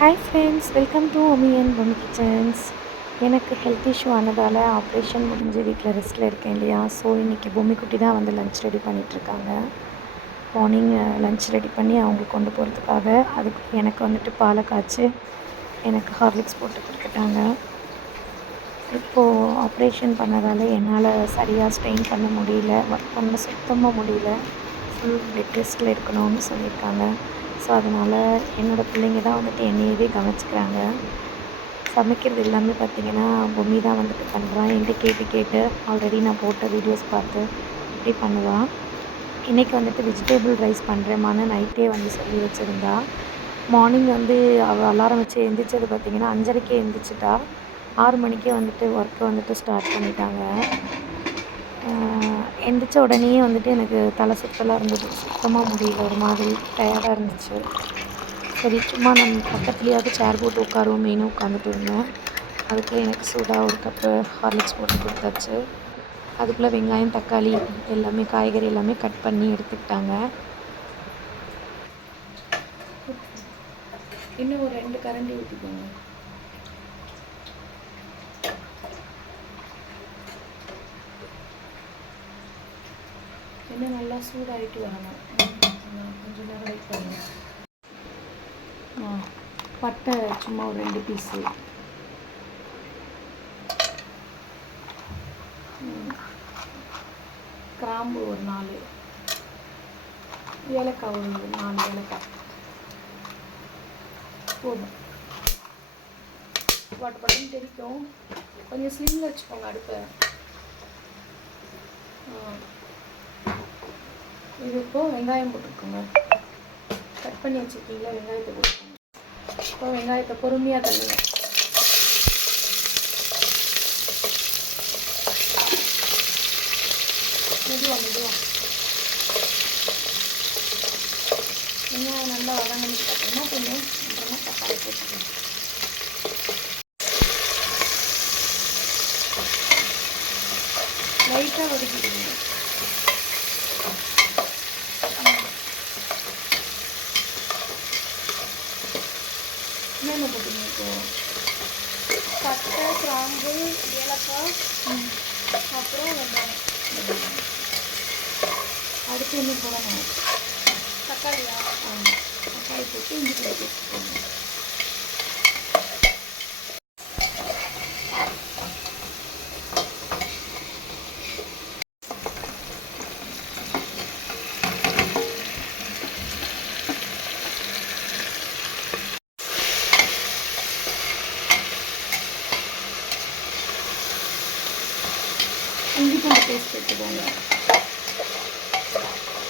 Hi friends welcome to ஒமியன் and kitchens எனக்கு health issue ஆனதால் ஆப்ரேஷன் முடிஞ்சு வீட்டில் ரெஸ்ட்டில் இருக்கேன் இல்லையா? ஸோ இன்றைக்கி பொம்மி குட்டி தான் வந்து லஞ்ச் ரெடி பண்ணிகிட்ருக்காங்க மார்னிங் லஞ்ச் ரெடி பண்ணி அவங்களுக்கு கொண்டு போகிறதுக்காக அதுக்கு எனக்கு வந்துட்டு பாலை காய்ச்சி எனக்கு ஹார்லிக்ஸ் போட்டு கொடுத்துட்டாங்க. இப்போது ஆப்ரேஷன் பண்ணதால் என்னால் சரியாக ஸ்ட்ரெயின் பண்ண முடியல ஒர்க் பண்ண சுத்தமாக முடியல. ஃபுல் பெட் ரெஸ்ட்டில் இருக்கணும்னு சொல்லியிருக்காங்க. ஸோ அதனால் என்னோடய பிள்ளைங்க தான் வந்துட்டு என்னையவே கவனிச்சிக்கிறாங்க. சமைக்கிறது எல்லாமே பார்த்திங்கன்னா பொம்மி தான் வந்துட்டு பண்ணுறான் என்கிட்ட கேட்டு கேட்டு ஆல்ரெடி நான் போட்ட வீடியோஸ் பார்த்து இப்படி பண்ணுவான் இன்றைக்கி வந்துட்டு வெஜிடேபிள் ரைஸ் பண்ணுறேம்மான்னு நைட்டே வந்து சொல்லி வச்சுருந்தா. மார்னிங் வந்து அவள் அலாரம் வச்சு எந்திரிச்சது பார்த்திங்கன்னா அஞ்சரைக்கே எந்திரிச்சிட்டா. ஆறு மணிக்கே வந்துட்டு ஒர்க்கை வந்துட்டு ஸ்டார்ட் பண்ணிட்டாங்க. எந்திரிச்ச உடனே வந்துட்டு எனக்கு தலை சுற்றலாக இருந்தது. சுத்தமாக முடியல. ஒரு மாதிரி டயர்டாக இருந்துச்சு. சரி சும்மா நம்ம பக்கத்துலேயாவது சேர் போட்டு உட்காருவோம். உட்காருவோமேனு உட்காந்துட்டு இருந்தேன் அதுக்குள்ளே எனக்கு சூடாக ஒரு கப்பு ஹார்லிக்ஸ் போட்டு கொடுத்தாச்சு. அதுக்குள்ளே வெங்காயம் தக்காளி எல்லாமே காய்கறி எல்லாமே கட் பண்ணி எடுத்துக்கிட்டாங்க. இன்னும் ஒரு ரெண்டு கரண்டி ஊற்றிக்கோங்க இன்னும் நல்லா சூடாகிட்டு வரணும். கொஞ்சம் நேரம் வெயிட் பண்ணுங்க. ஆ பட்டை சும்மா ஒரு ரெண்டு பீஸு கிராம்பு ஒரு நாலு. ஏலக்காய் ஒரு நாலு ஏலக்காய். போதும். பட்டு பட்டுன்னு தெரிக்கும் கொஞ்சம் ஸ்லிம்மில் வச்சுக்கோங்க அடுப்பை. இது இப்போ வெங்காயம் போட்டுக்கோங்க கட் பண்ணி வச்சுருக்கீங்களா? வெங்காயத்தை போட்டுக்கோங்க இப்போ வெங்காயத்தை பொறுமையாக தள்ளுங்க. மெதுவா மெதுவா. வெங்காயம் நல்லா வதங்கினதுக்கு பார்த்தீங்கன்னா கொஞ்சம் அப்புறமா தக்காளி போட்டுக்கோங்க. லைட்டாக வதக்கிடுங்க என்னென்ன போட்டுங்க இப்போ பட்டை கிராம்பு ஏலக்காய் அப்புறம் வெங்காயம் அடுத்து என்ன போடணும் தக்காளியா தக்காளி போட்டு இஞ்சி கூட போட்டுக்கோங்க இஞ்சி பூண்டு பேஸ்ட் எடுத்துக்கோங்க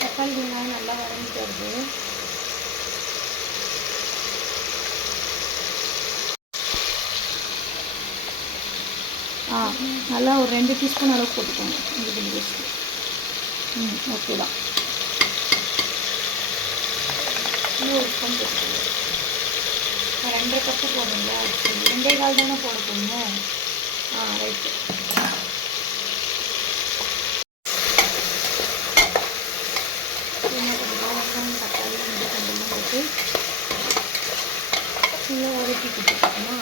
தக்காளி வெங்காயம் நல்லா போகுது ஆ நல்லா ஒரு ரெண்டு டீஸ்பூன் அளவுக்கு போட்டுக்கோங்க. இந்த பூண்டு ம் ஓகே தான். ஒரு ஸ்பூன் ரெண்டரை கப்பு போடுறீங்களா சரி ரெண்டே கால் தானே போட போறீங்க? ஆ ரைட்டு என்ன பண்ணுறோம் வெங்காயம் தக்காளி இஞ்சி பூண்டெல்லாம் போட்டு நல்லா வதக்கி கொடுத்துருக்கோமா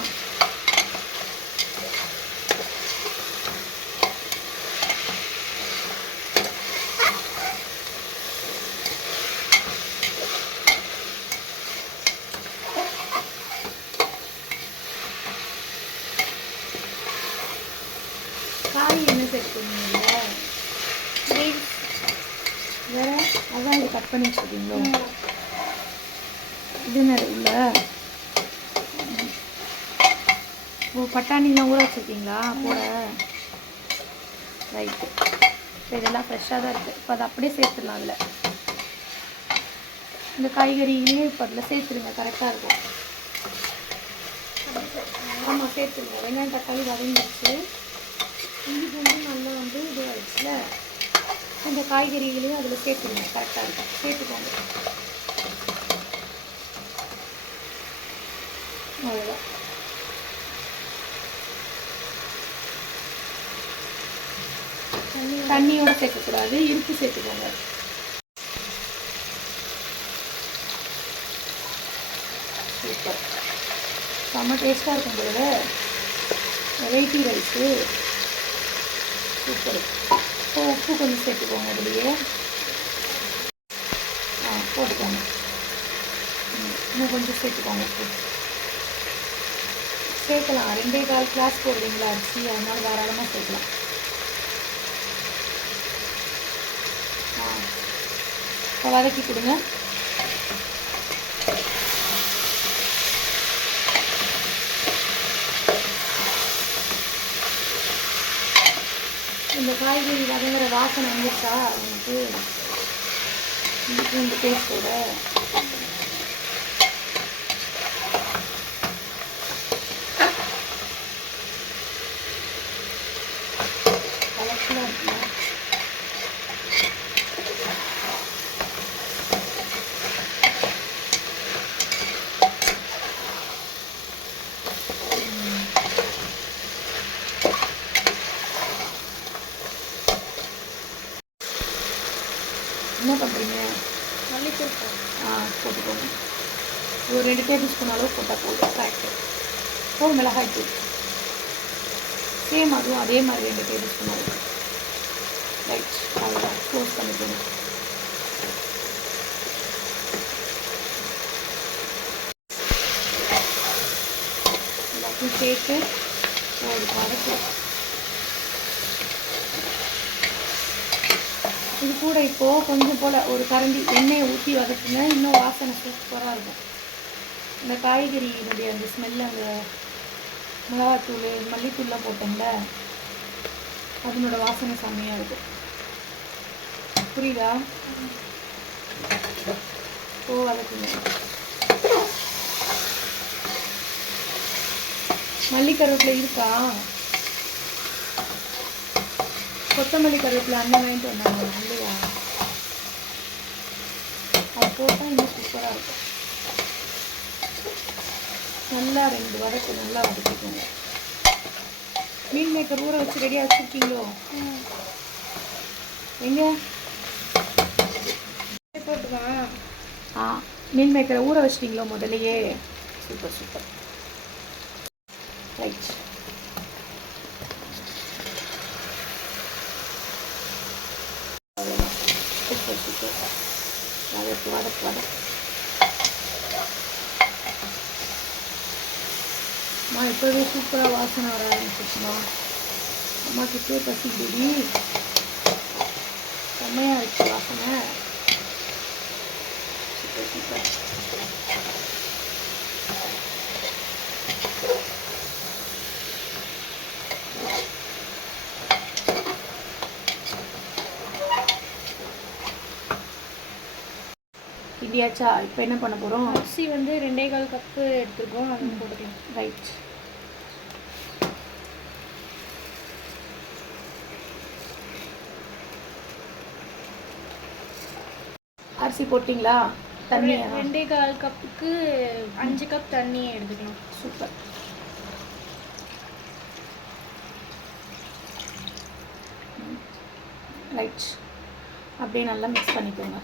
காய் என்ன சேர்த்துருந்தீங்க பீன்ஸ். வேற அதான் இது கட் பண்ணி வச்சுருக்கீங்களோ? இது உள்ள? ஓ பட்டாணிலாம் ஊற வச்சுருக்கீங்களா? போட. ரைட்டு இப்போ இதெல்லாம் ஃப்ரெஷ்ஷாக தான் இருக்குது இப்போ அதை அப்படியே சேர்த்துடலாம் அதில். இந்த காய்கறிகளையும் இப்போ அதில் சேர்த்துருங்க. கரெக்டாக இருக்கும். ஆமாம் சேர்த்துருங்க. வெங்காயம் தக்காளி வதங்கிடுச்சு. இஞ்சி பூண்டு நல்லா வந்து இது ஆயிடுச்சுல இந்த காய்கறிகளையும் அதில் சேர்த்துருங்க கரெக்டாக இருக்கும். சேர்த்துக்கோங்க. அவ்வளோதான் தண்ணி தண்ணியோட சேர்க்கக்கூடாது. இருப்பு சேர்த்துக்கோங்க. சூப்பர். செம்ம டேஸ்ட்டாக இருக்கும் போல வெரைட்டி ரைஸு சூப்பர் இப்போ உப்பு கொஞ்சம் சேர்த்துக்கோங்க அதுலேயே ஆ போட்டுக்கோங்க ம், இன்னும் கொஞ்சம் சேர்த்துக்கோங்க உப்பு சேர்க்கலாம் ரெண்டே கால் கிளாஸ் போடுறீங்களா அரிசி அதனால தாராளமாக சேர்க்கலாம் ஆ இப்போ வதக்கி கொடுங்க காய்கறி வதங்குற வாசனை வந்துச்சா எனக்கு இந்த டேஸ்ட்டோட கலர்ஃபுல்லாக இருக்குல்ல என்ன பண்ணுறீங்க மல்லித்தூள் போடு. ஆ போட்டுக்கோங்க ஒரு ரெண்டு டேபிள் ஸ்பூன் அளவு போட்டால் போதும் கரெக்டு ஸ்பூன் மிளகாய் தூள். சேம் அதுவும் அதே மாதிரி ரெண்டு டேபிள் ஸ்பூன் அளவு ரைட் அவ்வளோதான் க்ளோஸ் பண்ணிக்கணும் எல்லாத்தையும் சேர்த்து ஒரு வதக்கு இது கூட இப்போது கொஞ்சம் போல் ஒரு கரண்டி எண்ணெயை ஊற்றி வதக்குங்க. இன்னும் வாசனை சூப்பராக இருக்கும். இந்த காய்கறியினுடைய அந்த ஸ்மெல் அந்த மிளகாத்தூள் மல்லித்தூள்லாம் போட்டோம்ல அதனோட வாசனை செம்மையாக இருக்கும். புரியுதா? ஓ வதக்குங்க மல்லி கருவேப்பிலை இருக்கா? கொத்தமல்லி கருவேப்பிலை அண்ணன் வாங்கிட்டு வந்தாங்க இல்லையா? அது போட்டால் இன்னும் சூப்பராக இருக்கும். நல்லா ரெண்டு வதக்கு நல்லா வதக்கிக்கோங்க. மீன் மேக்கர் ஊற வச்சு ரெடியாக வச்சுருக்கீங்களோ. எங்க? போட்டுக்கலாம் ஆ மீன் மேக்கரை ஊற வச்சிட்டீங்களோ முதலையே super super. Right super super. வதக்கு வதக்கு வதக்கு. அம்மா இப்போவே சூப்பராக வாசனை வர ஆரம்பிச்சிச்சுமா அம்மா கிட்டே பசிக்குடி செம்மையாக இருக்கு வாசனை. சூப்பர் சூப்பர் கிண்டியாச்சா இப்போ என்ன பண்ண போகிறோம் அரிசி வந்து ரெண்டே கால் கப்பு எடுத்துருக்கோம் அது போட்டுக்கலாம். ரைட் அரிசி போட்டிங்களா? தண்ணி ரெண்டே கால் கப்புக்கு அஞ்சு கப் தண்ணி எடுத்துக்கலாம். சூப்பர். ரைட். அப்படியே நல்லா மிக்ஸ் பண்ணிக்கோங்க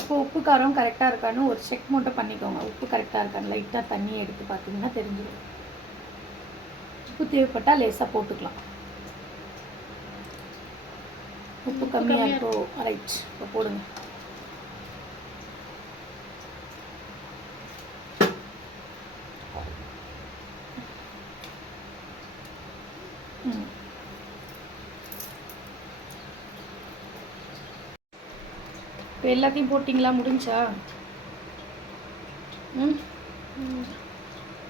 இப்போ உப்பு காரம் கரெக்டாக இருக்கான்னு ஒரு செக் மட்டும் பண்ணிக்கோங்க. உப்பு கரெக்டாக இருக்கான்னு. லைட்டாக தண்ணியை எடுத்து பார்த்தீங்கன்னா தெரிஞ்சிடும். உப்பு தேவைப்பட்டால் லேசாக போட்டுக்கலாம். உப்பு கம்மியாக கம்மியா இருக்கோ? ரைட் இப்போ போடுங்க ம் இப்போ எல்லாத்தையும் போட்டிங்களா? முடிஞ்சா? ம்?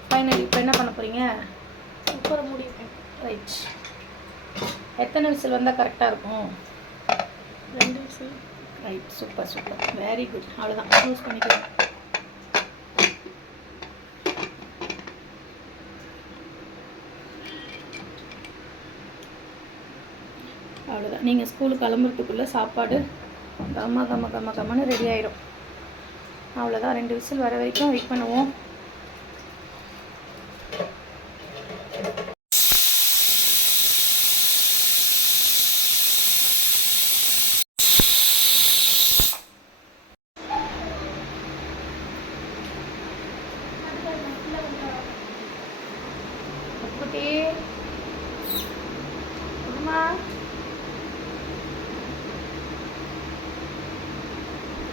ஃபைனல் இப்போ என்ன பண்ண போகிறீங்க குக்கரை முடிப்பேன். ரைட் எத்தனை விசில் வந்தால் கரெக்டாக இருக்கும்? ரெண்டு whistle. Right super super very good அவ்வளோதான் யூஸ் பண்ணிக்கலாம். அவ்வளோதான் நீங்கள் ஸ்கூலுக்கு கிளம்புறதுக்குள்ளே சாப்பாடு கம்ம கம்ம கம்ம கம்மன்னு ரெடி ஆயிடும் அவ்வளோதான் ரெண்டு விசில் வர வரைக்கும் வெயிட் பண்ணுவோம் குட்டி அம்மா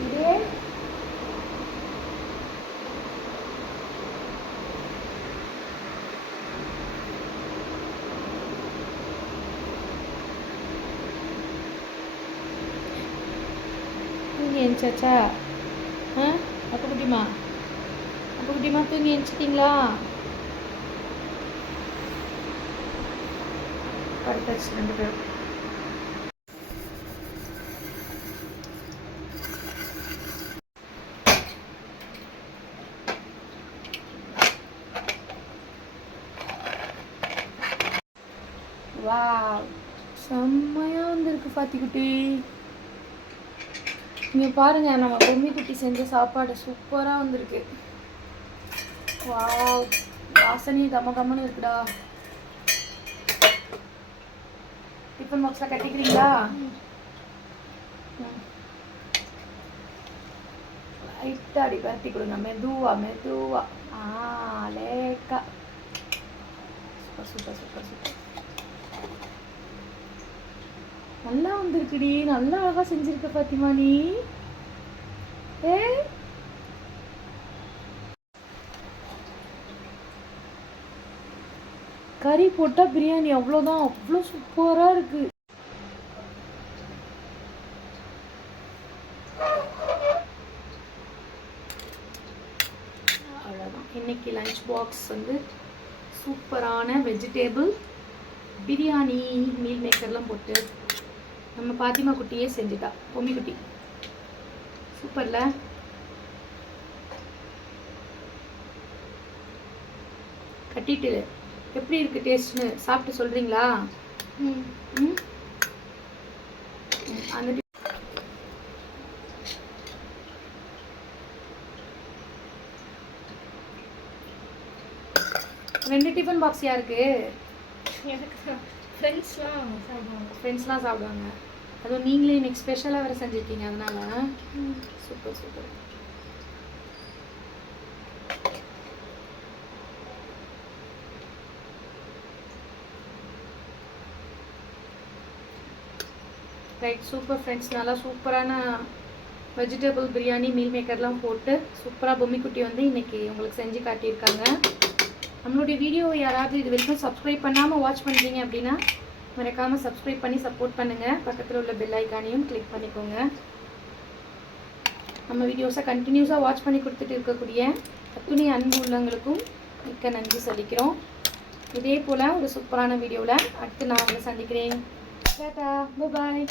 இது தூங்கி எழுந்தாச்சா ஆ? அப்போ குட்டிமா? அப்போ குட்டிமா தூங்கி எழுச்சிட்டிங்களா படுத்தாச்சு ரெண்டு பேரும். வா செம்மையாக வந்திருக்கு பாத்தி குட்டி. இங்கே பாருங்கள் நம்ம பொம்மி குட்டி செஞ்ச சாப்பாடு சூப்பராக வந்திருக்கு. வாவ் வாசனை கம கம்மன்னு இருக்குடா. டிஃபன் பாக்ஸில் கட்டிக்கிறீங்களா? லைட்டாக அடி பரத்தி கொடுங்க. மெதுவா மெதுவா. ஆ லேக்கா. Super super super super. நல்லா வந்திருக்குடி. நல்லா அழகாக செஞ்சிருக்க பாத்திமா நீ. ஏ? கறி போட்டா பிரியாணி அவ்வளோதான். அவ்வளோ சூப்பராக இருக்கு. அவ்வளோதான். இன்னைக்கு லஞ்ச் பாக்ஸ் வந்து சூப்பரான வெஜிடேபிள் பிரியாணி மீல் மேக்கர்லாம் போட்டு நம்ம பாத்திமா குட்டியே செஞ்சுட்டா பொம்மி குட்டி. சூப்பர்ல? கட்டிட்டு எப்படி இருக்கு டேஸ்ட்னு சாப்பிட்டு சொல்றீங்களா? அந்த ரெண்டு டிஃபன் பாக்ஸ் யாருக்கு? எனக்கு ஃப்ரெண்ட்ஸ்லாம் சாப்பிடுவாங்க. ஃப்ரெண்ட்ஸ்லாம் சாப்பிடுவாங்க. அதுவும் நீங்களே இன்னைக்கு ஸ்பெஷலாக வேறு செஞ்சுருக்கீங்க அதனால. Super super. Right super friends நல்லா சூப்பரான வெஜிடபிள் பிரியாணி மீல் மேக்கர்லாம் போட்டு சூப்பராக பொம்மி குட்டி வந்து இன்னைக்கு உங்களுக்கு செஞ்சு காட்டியிருக்காங்க. நம்மளுடைய வீடியோ யாராவது இது வரைக்கும் சப்ஸ்கிரைப் பண்ணாமல் வாட்ச் பண்ணுறீங்க அப்படின்னா மறக்காமல் சப்ஸ்கிரைப் பண்ணி சப்போர்ட் பண்ணுங்கள் பக்கத்தில் உள்ள பெல் ஐக்கானையும் கிளிக் பண்ணிக்கோங்க. நம்ம வீடியோஸை கண்டினியூஸாக வாட்ச் பண்ணி கொடுத்துட்டு இருக்கக்கூடிய அத்துணை அன்பு உள்ளவங்களுக்கும் மிக்க நன்றி சொல்லிக்கிறோம். இதே போல் ஒரு சூப்பரான வீடியோவில் அடுத்து நான் உங்களை சந்திக்கிறேன். டாடா பாய்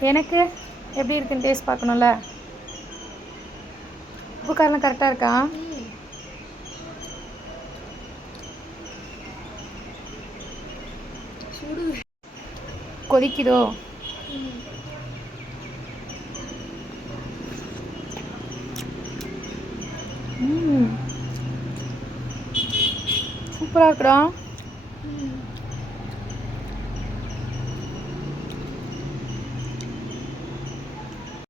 எனக்கு எப்படி இருக்குன்னு டேஸ்ட் பார்க்கணும்ல? உப்பு காரம் கரெக்டாக இருக்கா? கொதிக்குதோ? சூப்பராக இருக்குடா.